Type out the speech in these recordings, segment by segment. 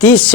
30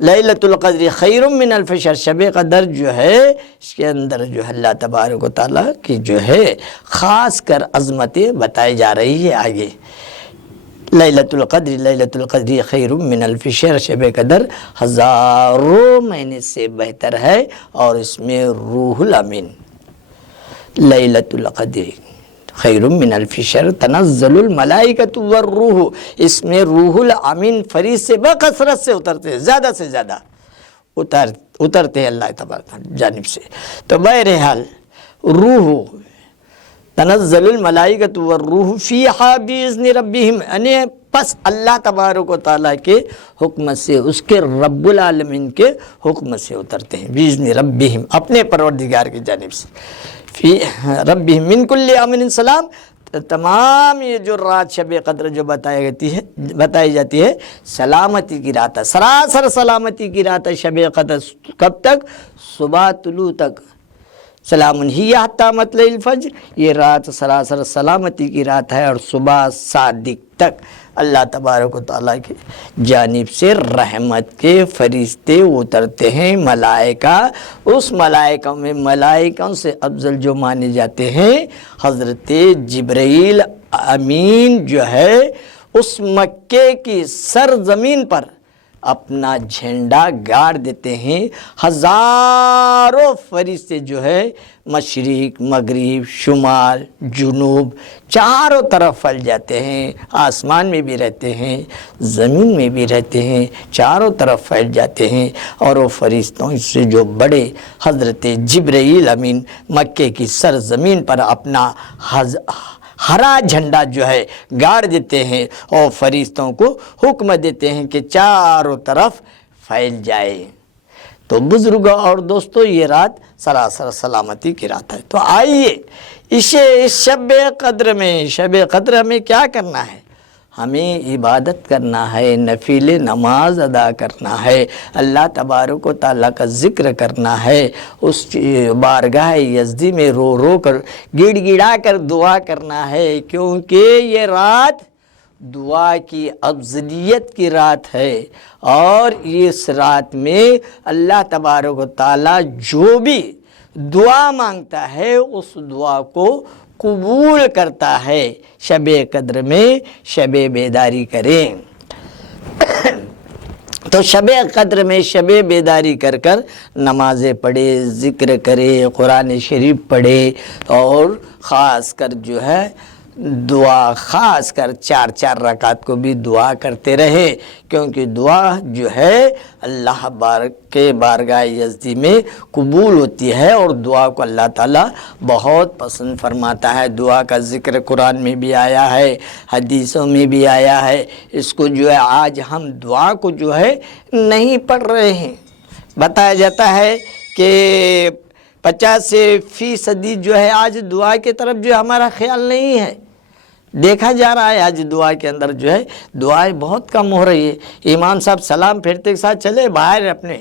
لیلۃ القدر خیر من الف شہر، شب قدر جو ہے اس کے اندر جو ہے اللہ تبارک و تعالیٰ کی جو ہے خاص کر عظمتیں بتائی جا رہی ہے آگے۔ لیلۃ القدر خیر من الف شہر، شب قدر ہزاروں مہینے سے بہتر ہے، اور اس میں روح الامین لیلۃ القدر خیر من الف شہر تنزل الملائکۃ والروح، اس میں روح الامین فرشتے سے بکثرت سے اترتے ہیں، زیادہ سے زیادہ اترتے ہیں اللہ تبارک جانب سے۔ تو بہرحال روح تنزل الملائکۃ والروح فیہا باذن ربہم، یعنی پس اللہ تبارک و تعالیٰ کے حکم سے، اس کے رب العالمین کے حکم سے اترتے ہیں، باذن ربہم، اپنے پروردگار کی جانب سے، فی ربہم من کل امر سلام۔ تمام یہ جو رات شب قدر جو بتائی جاتی ہے سلامتی کی رات ہے، سراسر سلامتی کی رات ہے شب قدر۔ کب تک؟ صبح طلوع تک، سلام ہی حتی مطلع الفجر، یہ رات سراسر سلامتی کی رات ہے، اور صبح صادق تک اللہ تبارک و تعالیٰ کی جانب سے رحمت کے فرشتے اترتے ہیں، ملائکہ۔ اس ملائکہ میں ملائکوں سے افضل جو مانے جاتے ہیں حضرت جبرائیل امین جو ہے، اس مکے کی سرزمین پر اپنا جھنڈا گاڑ دیتے ہیں۔ ہزاروں فرشتے جو ہے مشرق، مغرب، شمال، جنوب، چاروں طرف پھیل جاتے ہیں، آسمان میں بھی رہتے ہیں، زمین میں بھی رہتے ہیں، چاروں طرف پھیل جاتے ہیں۔ اور وہ فرشتوں سے جو بڑے حضرت جبرائیل امین مکے کی سرزمین پر اپنا ہرا جھنڈا جو ہے گاڑ دیتے ہیں، اور فرشتوں کو حکم دیتے ہیں کہ چاروں طرف پھیل جائے۔ تو بزرگوں اور دوستو، یہ رات سراسر سلامتی کی رات ہے۔ تو آئیے اس شب قدر ہمیں کیا کرنا ہے؟ ہمیں عبادت کرنا ہے، نفل نماز ادا کرنا ہے، اللہ تبارک و تعالیٰ کا ذکر کرنا ہے، اس بارگاہ یزدی میں رو رو کر گڑ گڑا کر دعا کرنا ہے، کیونکہ یہ رات دعا کی افضلیت کی رات ہے، اور اس رات میں اللہ تبارک و تعالیٰ جو بھی دعا مانگتا ہے اس دعا کو قبول کرتا ہے۔ شب قدر میں شب بیداری کریں۔ تو شب قدر میں شب بیداری کر کر نمازیں پڑھے، ذکر کرے، قرآن شریف پڑھے، اور خاص کر جو ہے دعا، خاص کر 4 رکعت کو بھی دعا کرتے رہے، کیونکہ دعا جو ہے اللہ کے بارگاہ یزدی میں قبول ہوتی ہے، اور دعا کو اللہ تعالیٰ بہت پسند فرماتا ہے۔ دعا کا ذکر قرآن میں بھی آیا ہے، حدیثوں میں بھی آیا ہے۔ اس کو جو ہے آج ہم دعا کو جو ہے نہیں پڑھ رہے ہیں۔ بتایا جاتا ہے کہ 50% جو ہے آج دعا کی طرف جو ہمارا خیال نہیں ہے۔ دیکھا جا رہا ہے آج دعا کے اندر جو ہے دعائیں بہت کم ہو رہی ہے۔ امام صاحب سلام پھیرتے کے ساتھ چلے باہر، اپنے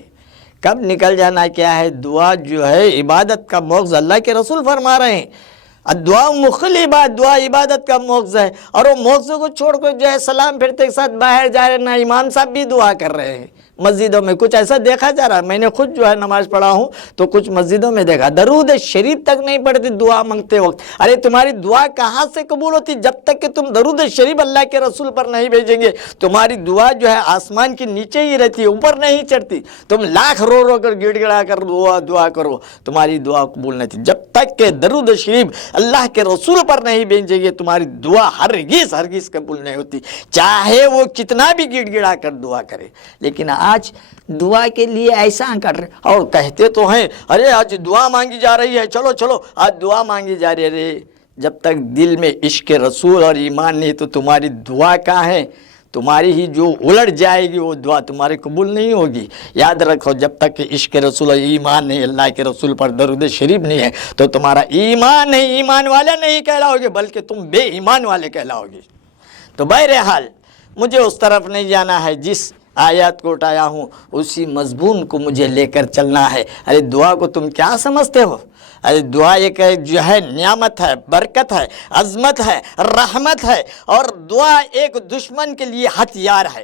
کب نکل جانا کیا ہے؟ دعا جو ہے عبادت کا موضوع، اللہ کے رسول فرما رہے ہیں دعا مخل عبادت، دعا عبادت کا موضوع ہے، اور وہ موضوع کو چھوڑ کر جو ہے سلام پھیرتے کے ساتھ باہر جا رہے ہیں۔ نہ امام صاحب بھی دعا کر رہے ہیں مسجدوں میں، کچھ ایسا دیکھا جا رہا ہے۔ میں نے خود جو ہے نماز پڑھا ہوں تو کچھ مسجدوں میں دیکھا درود شریف تک نہیں پڑھتی دعا مانگتے وقت۔ ارے تمہاری دعا کہاں سے قبول ہوتی؟ جب تک کہ تم درود شریف اللہ کے رسول پر نہیں بھیجیں گے، تمہاری دعا جو ہے آسمان کے نیچے ہی رہتی ہے، اوپر نہیں چڑھتی۔ تم لاکھ رو رو کر گڑ گڑا کر دعا کرو، تمہاری دعا قبول نہیں تھی۔ جب تک کہ درود شریف اللہ کے رسول پر نہیں بھیجیں گے، تمہاری دعا ہرگز قبول نہیں ہوتی، چاہے وہ کتنا بھی گڑ گڑا کر دعا کرے۔ لیکن آج دعا کے لیے ایسا کر رہے، اور کہتے تو ہیں ارے آج دعا مانگی جا رہی ہے، چلو چلو آج دعا مانگی جا رہی ہے۔ جب تک دل میں عشق رسول اور ایمان نہیں تو تمہاری دعا کہاں ہے؟ تمہاری ہی جو الٹ جائے گی وہ دعا تمہاری قبول نہیں ہوگی۔ یاد رکھو، جب تک کہ عشق رسول اور ایمان نہیں، اللہ کے رسول پر درود شریف نہیں ہے، تو تمہارا ایمان نہیں، ایمان والا نہیں کہلاؤ گے، بلکہ تم بے ایمان والے کہلاؤ گے۔ تو بہرحال مجھے اس طرف نہیں جانا ہے، جس آیات کو اٹھایا ہوں اسی مضمون کو مجھے لے کر چلنا ہے۔ ارے دعا کو تم کیا سمجھتے ہو؟ ارے دعا ایک جو ہے نعمت ہے، برکت ہے، عظمت ہے، رحمت ہے، اور دعا ایک دشمن کے لیے ہتھیار ہے۔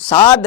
7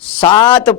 7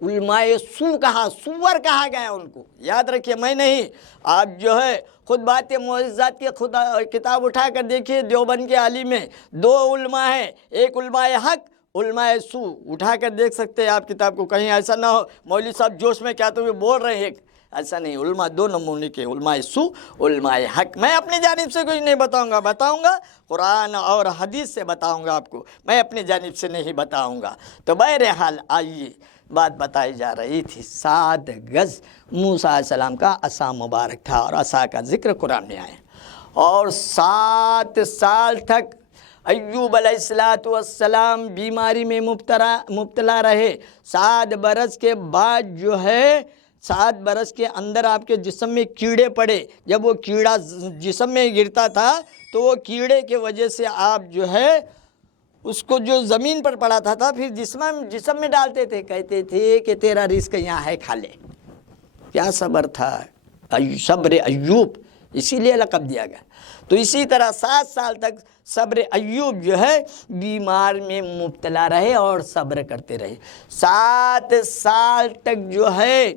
علماء سو کہا، سور کہا گیا ان کو. یاد رکھیے، میں نہیں، آپ جو ہے خود بات معجزات کی خدا کتاب اٹھا کر دیکھیے. دیوبند کے عالم میں 2 علماء ہیں، ایک علماء حق، علماء سو. اٹھا کر دیکھ سکتے ہیں آپ کتاب کو. کہیں ایسا نہ ہو مولوی صاحب جوش میں کیا تو بھی بول رہے ہیں، ایسا نہیں. علماء 2 نمونے کے، علماء سو، علماء حق. میں اپنی جانب سے کچھ نہیں بتاؤں گا قرآن اور حدیث سے بتاؤں گا آپ کو، میں اپنی جانب سے نہیں بتاؤں گا. تو بہرحال آئیے، بات بتائی جا رہی تھی 7 گز موسیٰ علیہ السلام کا عصا مبارک تھا، اور عصا کا ذکر قرآن میں آیا. اور 7 سال تک ایوب علیہ السلام بیماری میں مبتلا رہے. 7 برس کے بعد جو ہے 7 برس کے اندر آپ کے جسم میں کیڑے پڑے. جب وہ کیڑا جسم میں گرتا تھا تو وہ کیڑے کے وجہ سے آپ جو ہے اس کو جو زمین پر پڑا تھا پھر جسم میں ڈالتے تھے، کہتے تھے کہ تیرا رزق یہاں ہے، کھا لے. کیا صبر تھا، صبر ایوب، اسی لیے لقب دیا گیا. تو اسی طرح 7 سال تک صبر ایوب جو ہے بیمار میں مبتلا رہے اور صبر کرتے رہے. 7 سال تک جو ہے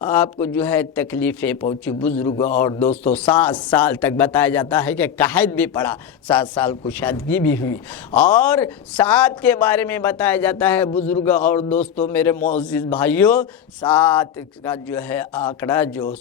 آپ کو جو ہے تکلیفیں پہنچی بزرگوں اور دوستوں. 7 سال تک بتایا جاتا ہے کہ قحط بھی پڑا، 7 سال کشادگی بھی ہوئی. اور 7 کے بارے میں بتایا جاتا ہے بزرگوں اور دوستوں میرے معزز بھائیوں، 7 کا جو ہے آنکڑا جو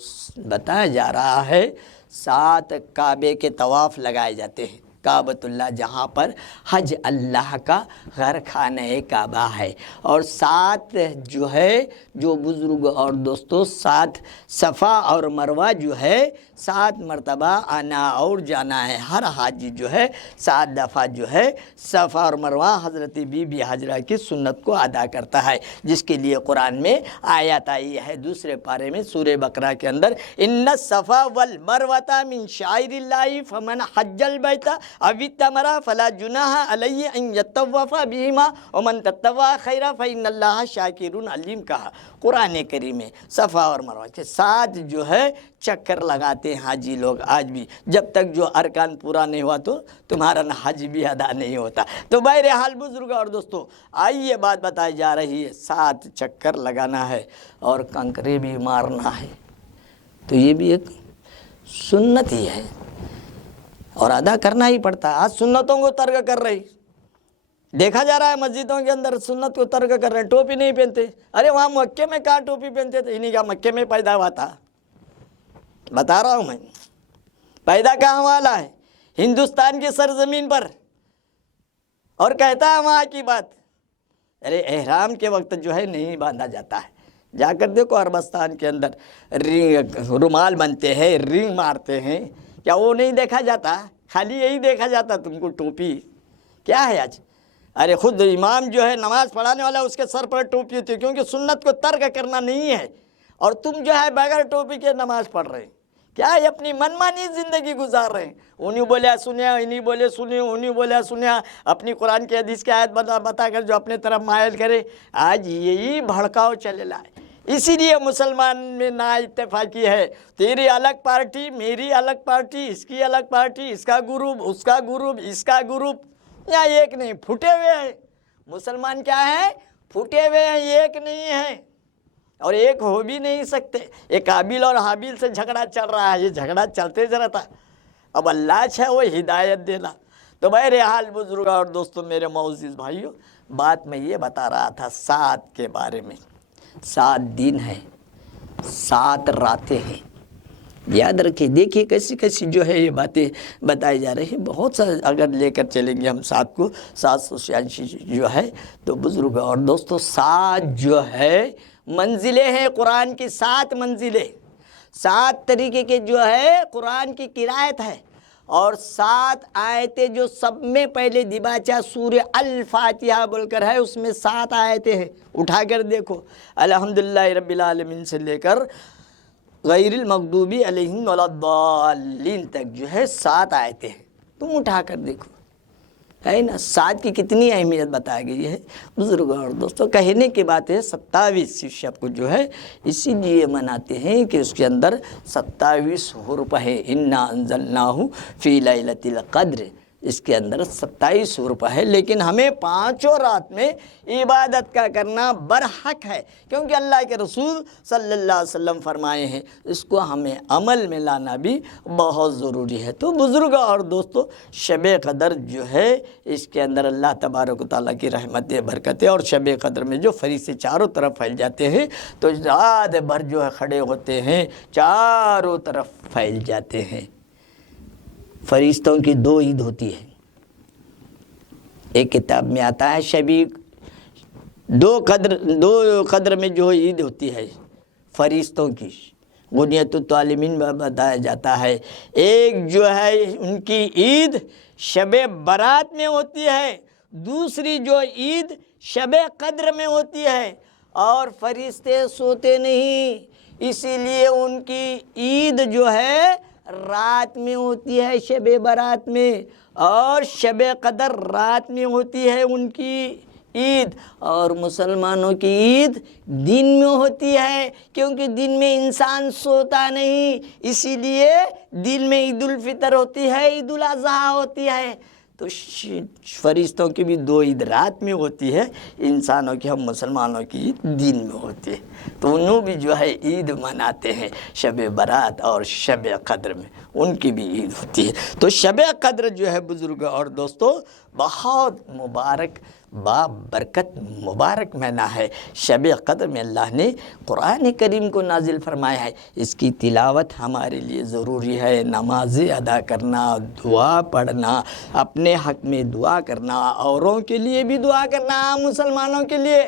بتایا جا رہا ہے، 7 کعبے کے طواف لگائے جاتے ہیں. کعبۃ اللہ جہاں پر حج اللہ کا غر خانہ کعبہ ہے. اور 7 جو ہے جو بزرگ اور دوستوں 7 صفا اور مروہ جو ہے 7 مرتبہ آنا اور جانا ہے. ہر حاجی جو ہے 7 دفعہ جو ہے صفا اور مروہ حضرت بی بی حاجرہ کی سنت کو ادا کرتا ہے، جس کے لیے قرآن میں آیت آئی ہے 2 پارے میں سورہ بقرہ کے اندر، ان الصفا والمروہ من شعائر اللہ فمن حج البیت او اعتمر فلا جناح علیہ ان یطوف بہما ومن تطوع خیرا فإن اللہ شاکر علیم. کہا قرآن کریم میں صفا اور مروہ کے 7 جو ہے چکر لگاتے ہیں حاجی لوگ آج بھی. جب تک جو ارکان پورا نہیں ہوا تو تمہارا حج بھی ادا نہیں ہوتا. تو بہرحال بزرگ اور دوستو آئیے بات بتائی جا رہی ہے، 7 چکر لگانا ہے اور کنکرے بھی مارنا ہے. تو یہ بھی ایک سنت ہی ہے اور ادا کرنا ہی پڑتا ہے. آج سنتوں کو ترک کر رہی دیکھا جا رہا ہے، مسجدوں کے اندر سنت کو ترک کر رہے ہیں. ٹوپی نہیں پہنتے. ارے وہاں مکے میں کہاں ٹوپی پہنتے تھے؟ انہیں کا مکے میں پیدا ہوا تھا. بتا رہا ہوں میں، پیدا کہاں والا ہے؟ ہندوستان کی سرزمین پر. اور کہتا ہے وہاں کی بات، ارے احرام کے وقت جو ہے نہیں باندھا جاتا ہے. جا کر دیکھو عربستان کے اندر رومال بنتے ہیں، رنگ مارتے ہیں، کیا وہ نہیں دیکھا جاتا؟ خالی یہی دیکھا جاتا تم کو ٹوپی. کیا ہے آج؟ ارے خود امام جو ہے نماز پڑھانے والا اس کے سر پر ٹوپی ہوتی ہے، کیونکہ سنت کو ترک کرنا نہیں ہے. اور تم جو ہے بغیر ٹوپی کے نماز پڑھ رہے ہیں. کیا ہے؟ اپنی منمانی زندگی گزار رہے ہیں. انہیں بولیا سنیا، انہیں بولے سنیا، انہیں بولیا سنیا، اپنی قرآن کی حدیث کی آیت بتا کر جو اپنے طرف مائل کرے. آج یہی بھڑکاؤ چلے لائے. اسی لیے مسلمان میں نا اتفاقی ہے. تیری الگ پارٹی، میری الگ پارٹی، اس کی الگ پارٹی، اس کا گروپ، اس کا گروپ، اس کا گروپ. یا ایک نہیں، پھٹے ہوئے ہیں. مسلمان کیا ہے؟ پھٹے ہوئے ہیں، ایک نہیں ہے اور ایک ہو بھی نہیں سکتے. ایک قابل اور حابیل سے جھگڑا چل رہا ہے، یہ جھگڑا چلتے رہتا. اب اللہ ہے وہ ہدایت دینا. تو بہرحال بزرگ اور دوستوں میرے معزز بھائیوں، بات میں یہ بتا رہا تھا 7 کے بارے میں. 7 دن ہے، 7 راتیں ہیں. یاد رکھیں، دیکھیے کیسی کیسی جو ہے یہ باتیں بتائی جا رہی ہیں. بہت سا اگر لے کر چلیں گے ہم 7 کو، 786 جو ہے. تو بزرگ اور دوستوں 7 جو ہے منزلیں ہیں قرآن کی. 7 منزلیں، 7 طریقے کے جو ہے قرآن کی قرائت ہے. اور 7 آیتیں جو سب میں پہلے دباچہ سورہ الفاتحہ بول کر ہے، اس میں 7 آیتیں ہیں. اٹھا کر دیکھو، الحمدللہ رب العالمین سے لے کر غیر المغضوب علیہم ولا الضالین تک جو ہے 7 آیتیں ہیں. تم اٹھا کر دیکھو، ہے نا 7 کی کتنی اہمیت بتائی گئی ہے. بزرگ اور دوستوں کہنے کی بات ہے 27 شب کو جو ہے اسی لیے مناتے ہیں کہ اس کے اندر 27 حروف ہیں. انا انزلناہ فی لیلۃ القدر. اس کے اندر 27 روپے ہے، لیکن ہمیں 5 رات میں عبادت کا کرنا برحق ہے، کیونکہ اللہ کے رسول صلی اللہ علیہ وسلم فرمائے ہیں اس کو ہمیں عمل میں لانا بھی بہت ضروری ہے۔ تو بزرگوں اور دوستو، شب قدر جو ہے اس کے اندر اللہ تبارک و تعالیٰ کی رحمتیں، برکتیں، اور شب قدر میں جو فرشتے چاروں طرف پھیل جاتے ہیں تو رات بھر جو ہے کھڑے ہوتے ہیں، چاروں طرف پھیل جاتے ہیں۔ فرشتوں کی 2 عید ہوتی ہے، ایک کتاب میں آتا ہے دو قدر میں جو عید ہوتی ہے فرشتوں کی، غنیت الطالبین میں بتایا جاتا ہے۔ ایک جو ہے ان کی عید شب برات میں ہوتی ہے، دوسری جو عید شب قدر میں ہوتی ہے، اور فرشتے سوتے نہیں، اسی لیے ان کی عید جو ہے رات میں ہوتی ہے شب برات میں، اور شب قدر رات میں ہوتی ہے ان کی عید، اور مسلمانوں کی عید دن میں ہوتی ہے، کیونکہ دن میں انسان سوتا نہیں، اسی لیے دن میں عید الفطر ہوتی ہے، عید الاضحیٰ ہوتی ہے۔ تو فرشتوں کی بھی 2 عید رات میں ہوتی ہے، انسانوں کی، ہم مسلمانوں کی عید دن میں ہوتی ہے، تو انہوں بھی جو ہے عید مناتے ہیں شب برات اور شب قدر میں، ان کی بھی عید ہوتی ہے۔ تو شب قدر جو ہے بزرگوں اور دوستو بہت مبارک، برکت مبارک مہینہ ہے۔ شب قدر میں اللہ نے قرآن کریم کو نازل فرمایا ہے، اس کی تلاوت ہمارے لیے ضروری ہے، نمازیں ادا کرنا، دعا پڑھنا، اپنے حق میں دعا کرنا، اوروں کے لیے بھی دعا کرنا، عام مسلمانوں کے لیے۔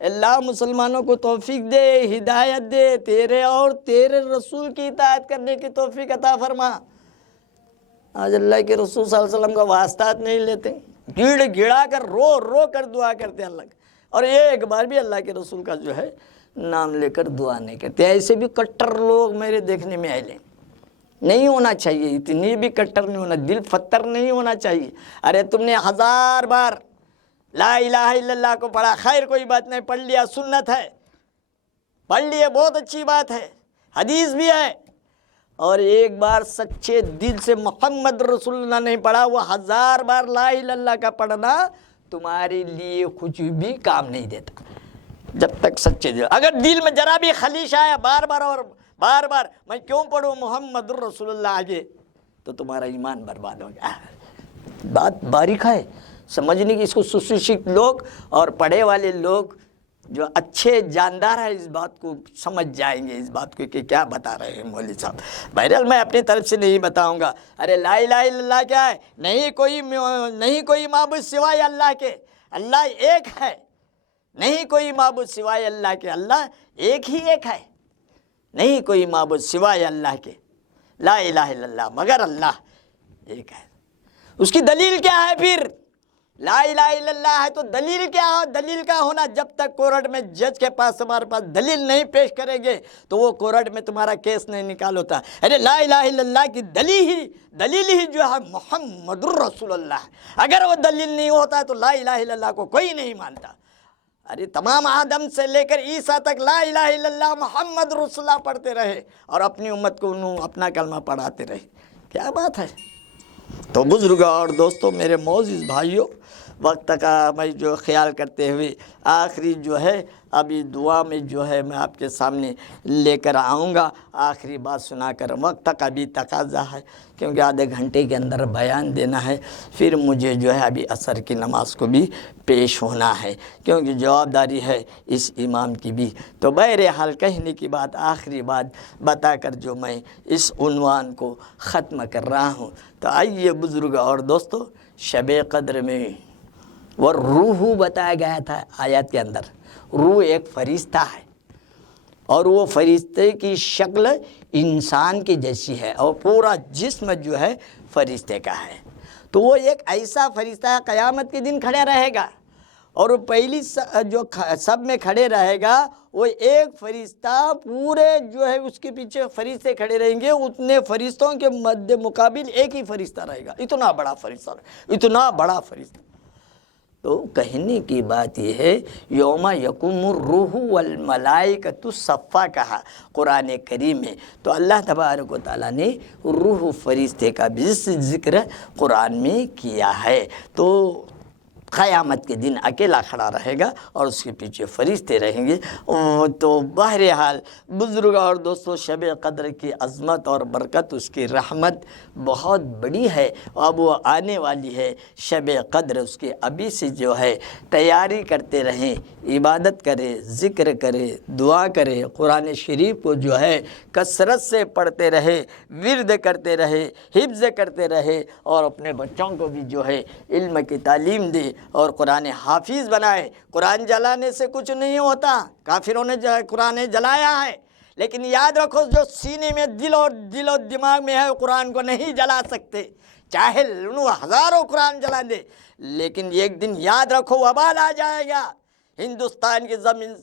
اللہ مسلمانوں کو توفیق دے، ہدایت دے، تیرے اور تیرے رسول کی اطاعت کرنے کی توفیق عطا فرما۔ آج اللہ کے رسول صلی اللہ علیہ وسلم کا واسطات نہیں لیتے، گڑ گڑا کر رو کر دعا کرتے اللہ کی، اور ایک بار بھی اللہ کے رسول کا جو ہے نام لے کر دعا نہیں کرتے۔ ایسے بھی کٹر لوگ میرے دیکھنے میں آئے، نہیں ہونا چاہیے، اتنی بھی کٹر نہیں ہونا، دل فتر نہیں ہونا چاہیے۔ ارے تم نے 1000 بار لا الہ الا اللہ کو پڑھا، خیر کوئی بات نہیں، پڑھ لیا، سنت ہے، پڑھ لیے، بہت اچھی بات ہے، حدیث بھی ہے، اور ایک بار سچے دل سے محمد رسول اللہ نہیں پڑھا، وہ 1000 بار لا الہ الا اللہ کا پڑھنا تمہارے لیے کچھ بھی کام نہیں دیتا، جب تک سچے دل۔ اگر دل میں ذرا بھی خلیش آیا بار بار میں کیوں پڑھوں محمد رسول اللہ آگے، تو تمہارا ایمان برباد ہو گیا۔ بات باریک ہے، سمجھنے کی، اس کو سشکت لوگ اور پڑھے والے لوگ جو اچھے جاندار ہیں اس بات کو سمجھ جائیں گے، اس بات کو کہ کیا بتا رہے ہیں مولوی صاحب۔ بہرحال میں اپنی طرف سے نہیں بتاؤں گا۔ ارے لا الہ الا اللہ کیا ہے؟ نہیں کوئی معبود سوائے اللہ کے، اللہ ایک ہے، نہیں کوئی معبود سوائے اللہ کے، اللہ ایک ہی ایک ہے، نہیں کوئی معبود سوائے اللہ کے، لا الہ الا اللہ مگر اللہ ایک ہے۔ اس کی دلیل کیا ہے پھر؟ لا الہ الا اللہ ہے تو دلیل کیا ہے؟ دلیل کا ہونا، جب تک کورٹ میں جج کے پاس تمہارے پاس دلیل نہیں پیش کریں گے تو وہ کورٹ میں تمہارا کیس نہیں نکال ہوتا۔ ارے لا الہ الا اللہ کی دلیل ہی جو ہے محمد الرسول اللہ ہے۔ اگر وہ دلیل نہیں ہوتا تو لا الہ الا اللہ کو کوئی نہیں مانتا۔ ارے تمام آدم سے لے کر عیسیٰ تک لا الہ الا اللہ محمد رسول اللہ پڑھتے رہے، اور اپنی امت کو انہوں اپنا کلمہ پڑھاتے رہے، کیا بات ہے۔ تو بزرگوں اور دوستوں، میرے معزز بھائیوں، وقت کا میں جو خیال کرتے ہوئے آخری جو ہے ابھی دعا میں جو ہے میں آپ کے سامنے لے کر آؤں گا، آخری بات سنا کر۔ وقت کا بھی تقاضا ہے کیونکہ آدھے گھنٹے کے اندر بیان دینا ہے، پھر مجھے جو ہے ابھی عصر کی نماز کو بھی پیش ہونا ہے، کیونکہ جوابداری ہے اس امام کی بھی۔ تو بہرحال کہنے کی بات، آخری بات بتا کر جو میں اس عنوان کو ختم کر رہا ہوں۔ تو آئیے بزرگ اور دوستو، شب قدر میں وہ روح بتایا گیا تھا آیات کے اندر۔ روح ایک فرشتہ ہے، اور وہ فرشتے کی شکل انسان کی جیسی ہے، اور پورا جسم جو ہے فرشتے کا ہے۔ تو وہ ایک ایسا فرشتہ ہے، قیامت کے دن کھڑا رہے گا، اور وہ پہلی جو سب میں کھڑے رہے گا، وہ ایک فرشتہ پورے جو ہے اس کے پیچھے فرشتے کھڑے رہیں گے، اتنے فرشتوں کے مد مقابل ایک ہی فرشتہ رہے گا، اتنا بڑا فرشتہ، اتنا بڑا فرشتہ۔ تو کہنے کی بات یہ ہے یوم یقوم الروح والملائکۃ صفا کہا قرآن کریم میں، تو اللہ تبارک و تعالیٰ نے روح فرشتے کا بھی ذکر قرآن میں کیا ہے۔ تو قیامت کے دن اکیلا کھڑا رہے گا اور اس کے پیچھے فرشتے رہیں گے۔ تو بہرحال بزرگ اور دوستو، شب قدر کی عظمت اور برکت، اس کی رحمت بہت بڑی ہے، اب وہ آنے والی ہے شب قدر۔ اس کے ابھی سے جو ہے تیاری کرتے رہیں، عبادت کرے، ذکر کرے، دعا کرے، قرآن شریف کو جو ہے کثرت سے پڑھتے رہے، ورد کرتے رہے، حفظ کرتے رہے، اور اپنے بچوں کو بھی جو ہے علم کی تعلیم دے اور قرآن حافظ بنائے۔ قرآن جلانے سے کچھ نہیں ہوتا، کافروں نے قرآن جلایا ہے، لیکن یاد رکھو جو سینے میں دل و دماغ میں ہے قرآن کو نہیں جلا سکتے، چاہے ہزاروں قرآن جلا دے، لیکن ایک دن یاد رکھو وبال آ جائے گا۔ ہندوستان کی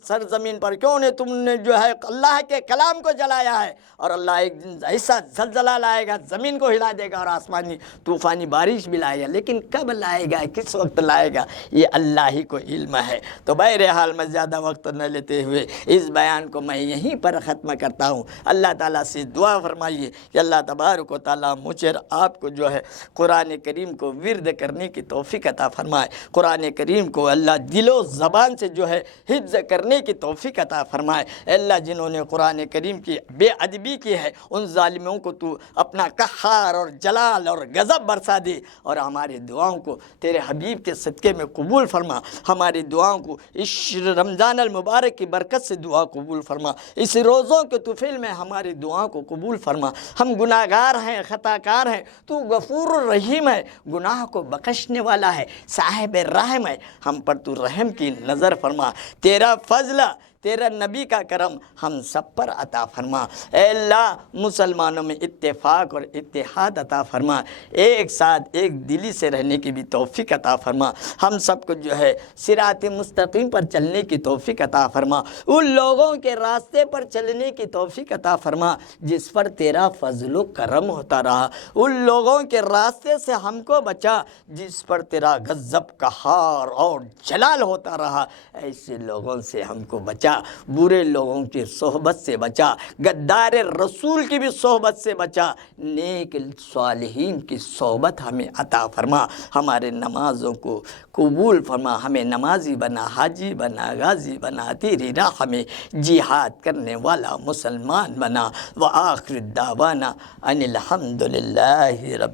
سرزمین پر کیوں نے تم نے جو ہے اللہ کے کلام کو جلایا ہے، اور اللہ ایک دن ایسا زلزلہ لائے گا، زمین کو ہلا دے گا اور آسمانی طوفانی بارش بھی لائے گا، لیکن کب لائے گا، کس وقت لائے گا، یہ اللہ ہی کو علم ہے۔ تو بہرحال میں زیادہ وقت نہ لیتے ہوئے اس بیان کو میں یہیں پر ختم کرتا ہوں۔ اللہ تعالیٰ سے دعا فرمائیے کہ اللہ تبارک و تعالیٰ مجھے اور آپ کو جو ہے قرآن کریم کو ورد کرنے کی توفیق عطا فرمائے، قرآن کریم کو اللہ دل و زبان سے جو ہے حفظ کرنے کی توفیق عطا فرمائے۔ اے اللہ، جنہوں نے قرآن کریم کی بے ادبی کی ہے ان ظالموں کو تو اپنا قہار اور جلال اور غضب برسا دے، اور ہماری دعاؤں کو تیرے حبیب کے صدقے میں قبول فرما، ہماری دعاؤں کو اس رمضان المبارک کی برکت سے دعا قبول فرما، اس روزوں کے طفیل میں ہماری دعاؤں کو قبول فرما۔ ہم گناہ گار ہیں، خطا کار ہیں، تو غفور الرحیم ہے، گناہ کو بخشنے والا ہے، صاحب رحم ہے، ہم پر تو رحم کی نظر فرما، تیرا فضل، تیرا نبی کا کرم ہم سب پر عطا فرما۔ اے اللہ، مسلمانوں میں اتفاق اور اتحاد عطا فرما، ایک ساتھ ایک دلی سے رہنے کی بھی توفیق عطا فرما، ہم سب کو جو ہے صراط مستقیم پر چلنے کی توفیق عطا فرما، ان لوگوں کے راستے پر چلنے کی توفیق عطا فرما جس پر تیرا فضل و کرم ہوتا رہا، ان لوگوں کے راستے سے ہم کو بچا جس پر تیرا غضب، قہار اور جلال ہوتا رہا، ایسے لوگوں سے ہم کو بچا، برے لوگوں کی صحبت سے بچا، غدار رسول کی بھی صحبت سے بچا، نیک صالحین کی صحبت ہمیں عطا فرما، ہمارے نمازوں کو قبول فرما، ہمیں نمازی بنا، حاجی بنا، غازی بنا، تیری راہ میں جہاد کرنے والا مسلمان بنا۔ وآخر دعوانا ان الحمدللہ رب۔